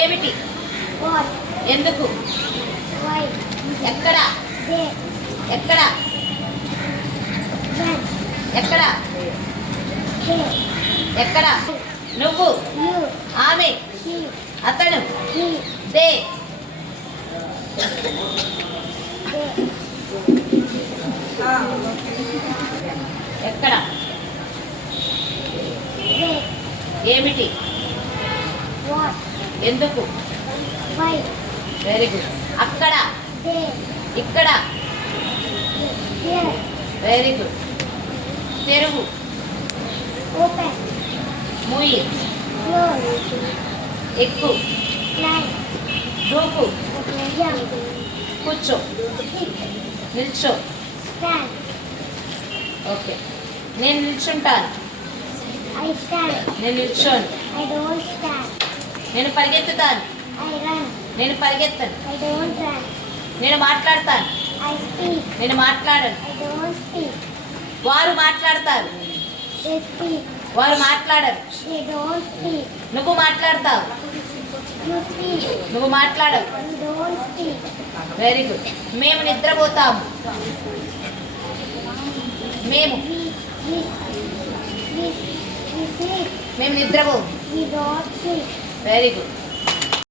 ఏమిటి? What? ఎందుకు? Why? ఎక్కడ? There. ఎక్కడ? When? ఎక్కడ? There. ఎక్కడ? నువ్వు, You. ఆమె, She. అతను, He. దే. They. ఎక్కడ? Where? ఏమిటి? What? ఎందుకు? Why? Very good. అక్కడ, There. ఇక్కడ. Here. Very good. తెరువు, Open. మూయి, Close. ఎక్కు, Climb. దూకు, Jump. కూర్చో, Sit. నిల్చో. Stand. ఓకే. నేను నిల్చుంటాను. I stand. నేను నిల్చోను. I don't stand. నేను పరిగెత్తుతాను. I run. నేను పరిగెత్తను. I don't run. నేను మాట్లాడతాను. I speak. నేను మాట్లాడను. I don't speak. వారు మాట్లాడతారు. They speak. వారు మాట్లాడరు. They don't speak. నువ్వు మాట్లాడతావు. You speak. నువ్వు మాట్లాడవు. You don't speak. Very good. మేము నిద్రపోతాము. మేము We, we sleep. మేము నిద్రపోము. We don't sleep. Very good.